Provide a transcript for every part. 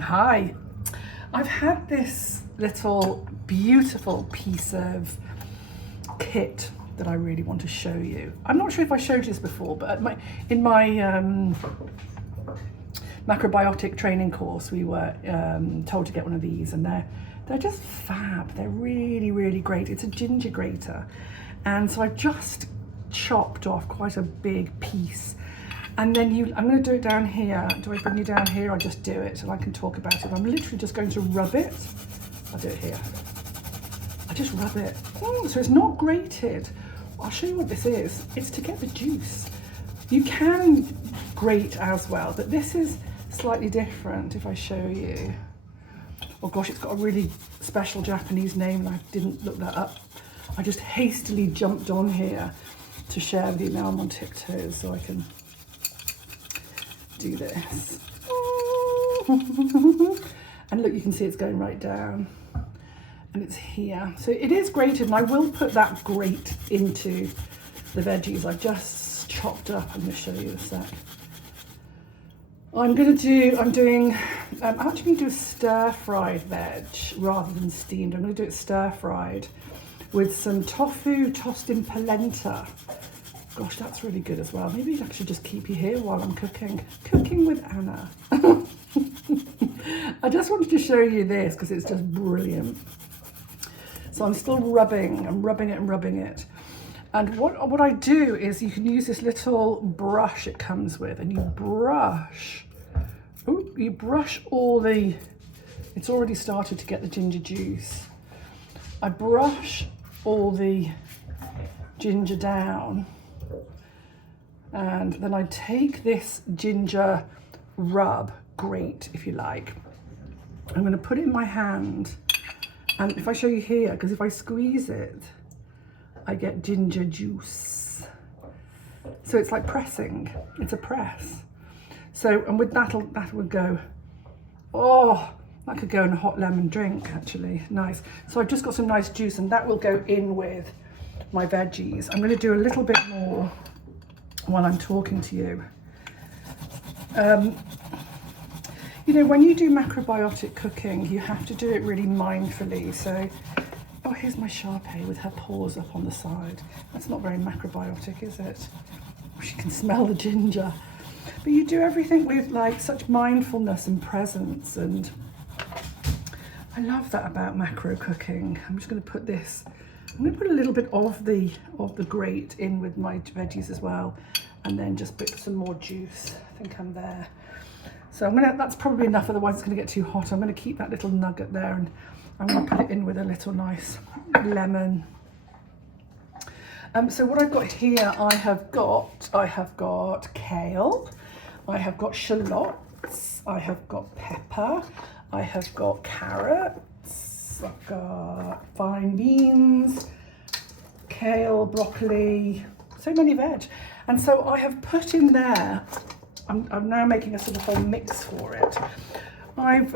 Hi, I've had this little beautiful piece of kit that I really want to show you. I'm not sure if I showed you this before, but in my macrobiotic training course, we were told to get one of these, and they're just fab. They're really, really great. It's a ginger grater, and so I've just chopped off quite a big piece. And then I'm going to do it down here. Do I bring you down here or just do it and I can talk about it? I'm literally just going to rub it. I'll do it here. I just rub it. So it's not grated. I'll show you what this is. It's to get the juice. You can grate as well, but this is slightly different if I show you. Oh gosh, it's got a really special Japanese name and I didn't look that up. I just hastily jumped on here to share with you. Now I'm on tiptoes so I can do this. And look, you can see it's going right down and it's here. So it is grated, and I will put that grate into the veggies I've just chopped up. I'm going to show you in a sec. I'm actually going to do a stir-fried veg rather than steamed. I'm going to do it stir-fried with some tofu tossed in polenta. Gosh, that's really good as well. Maybe I should just keep you here while I'm cooking. Cooking with Anna. I just wanted to show you this because it's just brilliant. So I'm still rubbing. I'm rubbing it and rubbing it. And what I do is you can use this little brush it comes with, and you brush. You brush all the. It's already started to get the ginger juice. I brush all the ginger down. And then I take this ginger rub, grate if you like. I'm going to put it in my hand, and if I show you here, because if I squeeze it, I get ginger juice. So it's like pressing. It's a press. So, and with that would go. Oh, that could go in a hot lemon drink actually. Nice. So I've just got some nice juice, and that will go in with my veggies. I'm going to do a little bit more while I'm talking to you. You know, when you do macrobiotic cooking, you have to do it really mindfully. So, oh, here's my Sharpei with her paws up on the side. That's not very macrobiotic, is it? She can smell the ginger. But you do everything with like such mindfulness and presence, and I love that about macro cooking. I'm just going to put this. I'm going to put a little bit of the grate in with my veggies as well, and then just put some more juice. I think I'm there. So that's probably enough, otherwise it's going to get too hot. I'm going to keep that little nugget there, and I'm going to put it in with a little nice lemon. So what I've got here, I have got kale, I have got shallots, I have got pepper, I have got carrots, I've got fine beans, kale, broccoli, so many veg. And so I have put in there, I'm now making a sort of whole mix for it. I've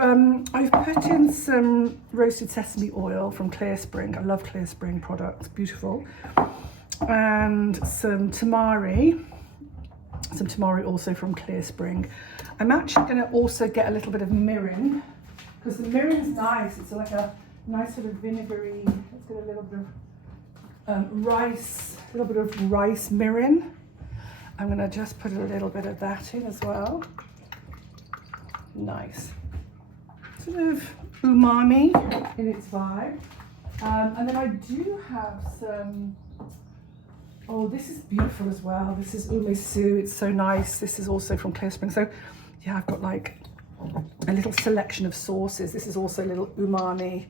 put in some roasted sesame oil from Clear Spring. I love Clear Spring products, beautiful. And some tamari also from Clear Spring. I'm actually going to also get a little bit of mirin, because the mirin's nice. It's like a nice sort of vinegary. Let's get a little bit of rice mirin. I'm going to just put a little bit of that in as well. Nice. Sort of umami in its vibe. And then I do have some, oh, this is beautiful as well. This is umesu, it's so nice. This is also from Clear Spring. So yeah, I've got like a little selection of sauces. This is also a little umami.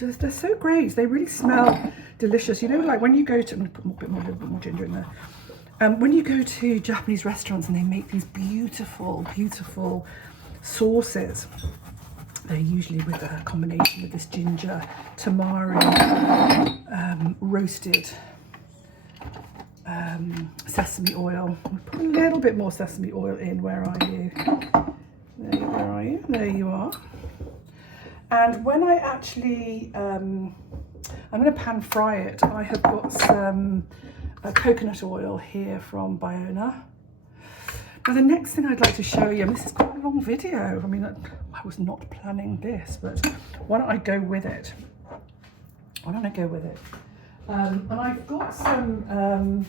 They're so great. They really smell delicious. You know, like when you go to, I'm going to put a little bit more ginger in there. When you go to Japanese restaurants and they make these beautiful, beautiful sauces, they're usually with a combination with this ginger, tamari, roasted sesame oil. Put a little bit more sesame oil in. Where are you? Where are you? There you are. And when I actually, I'm going to pan fry it. I have got some coconut oil here from Biona. Now the next thing I'd like to show you, and this is quite a long video, I mean, I was not planning this, but why don't I go with it? Why don't I go with it? And I've got some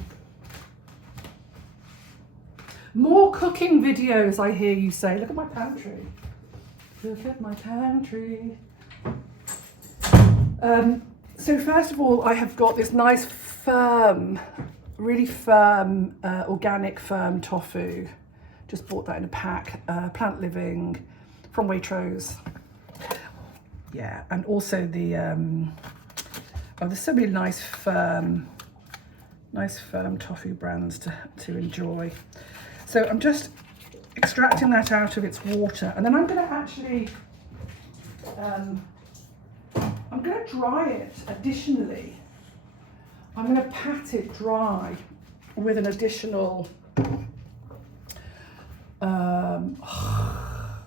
more cooking videos, I hear you say. Look at my pantry. Look at my pantry. So first of all, I have got this nice firm, really firm, organic firm tofu. Just bought that in a pack, Plant Living from Waitrose. Yeah, and also the, oh, there's so many nice firm tofu brands to enjoy. So I'm just extracting that out of its water, and then I'm going to actually, I'm going to dry it additionally. I'm going to pat it dry with an additional,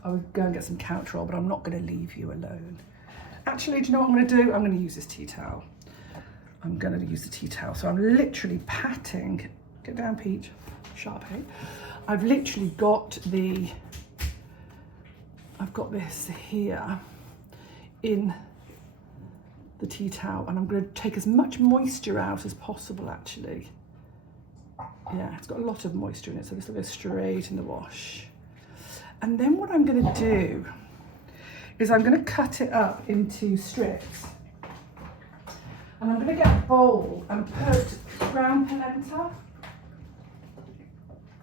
I would go and get some couch roll, but I'm not going to leave you alone. Actually, do you know what I'm going to do? I'm going to use this tea towel. I'm going to use the tea towel. So I'm literally patting, get down Peach, Sharpie. I've literally got I've got this here in the tea towel, and I'm going to take as much moisture out as possible actually. Yeah, it's got a lot of moisture in it, so this will go straight in the wash. And then what I'm going to do is I'm going to cut it up into strips. And I'm going to get a bowl and put ground polenta.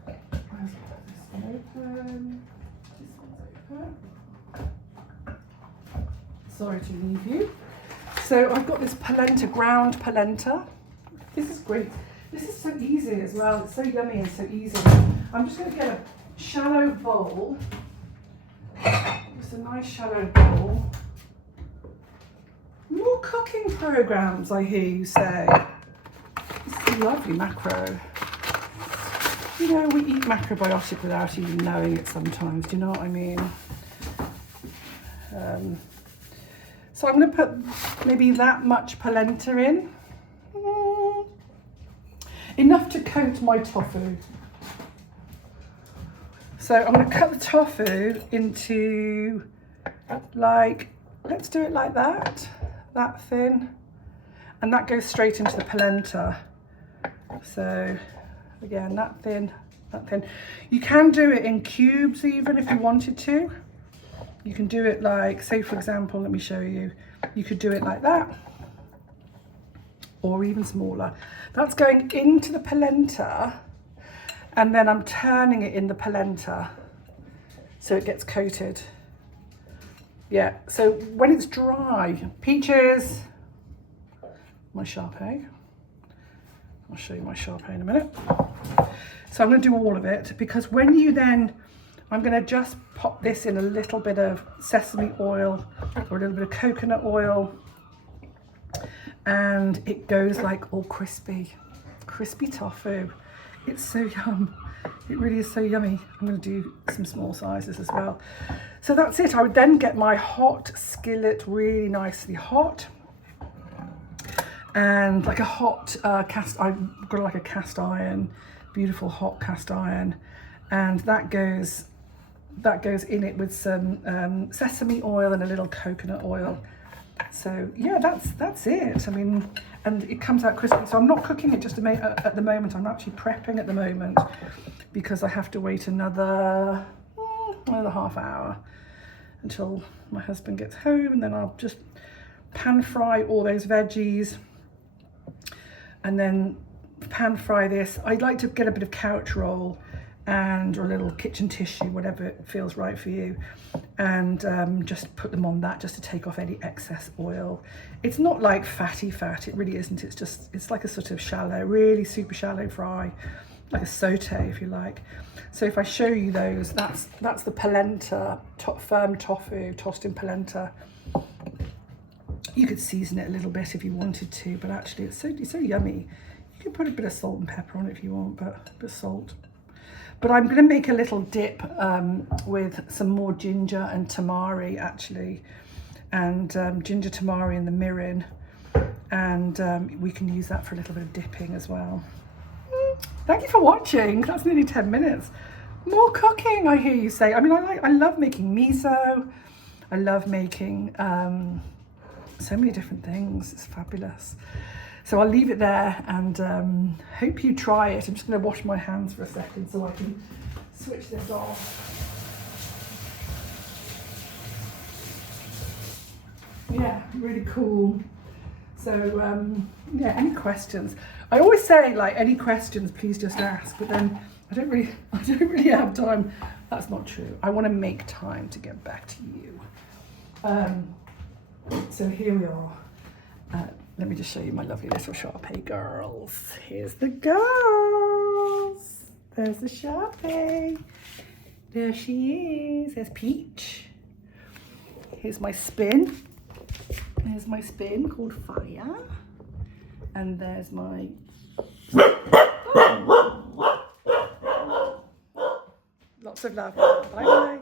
Where's this one open? This one's open. Sorry to leave you. So I've got this polenta, ground polenta. This is great. This is so easy as well. It's so yummy and so easy. I'm just going to get a shallow bowl. Just a nice shallow bowl. More cooking programs, I hear you say. This is lovely macro. You know, we eat macrobiotic without even knowing it sometimes. Do you know what I mean? So I'm going to put maybe that much polenta in. Enough to coat my tofu. So I'm going to cut the tofu into, like, let's do it like that thin, and that goes straight into the polenta. So again, that thin. You can do it in cubes even if you wanted to. You can do it like, say for example, let me show you. You could do it like that, or even smaller. That's going into the polenta, and then I'm turning it in the polenta so it gets coated. Yeah, so when it's dry, Peaches, my Sharpie. I'll show you my Sharpie in a minute. So I'm going to do all of it, because when you then, I'm going to just pop this in a little bit of sesame oil or a little bit of coconut oil, and it goes like all crispy tofu. It's so yum. It really is so yummy. I'm going to do some small sizes as well. So that's it. I would then get my hot skillet really nicely hot, and like a hot I've got like a cast iron, beautiful hot cast iron, and that goes in it with some sesame oil and a little coconut oil. So yeah, that's it. I mean, and it comes out crispy. So I'm not cooking it just at the moment. I'm actually prepping at the moment, because I have to wait another half hour until my husband gets home, and then I'll just pan fry all those veggies, and then pan fry this. I'd like to get a bit of couch roll and or a little kitchen tissue, whatever feels right for you, and just put them on that just to take off any excess oil. It's not like fatty fat, it really isn't. It's like a sort of shallow, really super shallow fry, like a saute if you like. So if I show you those, that's the polenta, firm tofu tossed in polenta. You could season it a little bit if you wanted to, but actually it's so yummy. You can put a bit of salt and pepper on it if you want, but a bit of salt. But I'm going to make a little dip with some more ginger and tamari actually, and ginger, tamari and the mirin, and we can use that for a little bit of dipping as well. Thank you for watching. That's nearly 10 minutes. More cooking, I hear you say. I mean, I love making miso. I love making so many different things. It's fabulous. So I'll leave it there and hope you try it. I'm just going to wash my hands for a second so I can switch this off. Yeah, really cool. So yeah, any questions? I always say, like, any questions, please just ask. But then I don't really have time. That's not true. I want to make time to get back to you. So here we are. Let me just show you my lovely little Sharpie girls. Here's the girls. There's the Sharpie. There she is. There's Peach. Here's my spin. There's my spin called Fire. And there's my... Lots of love. Bye bye.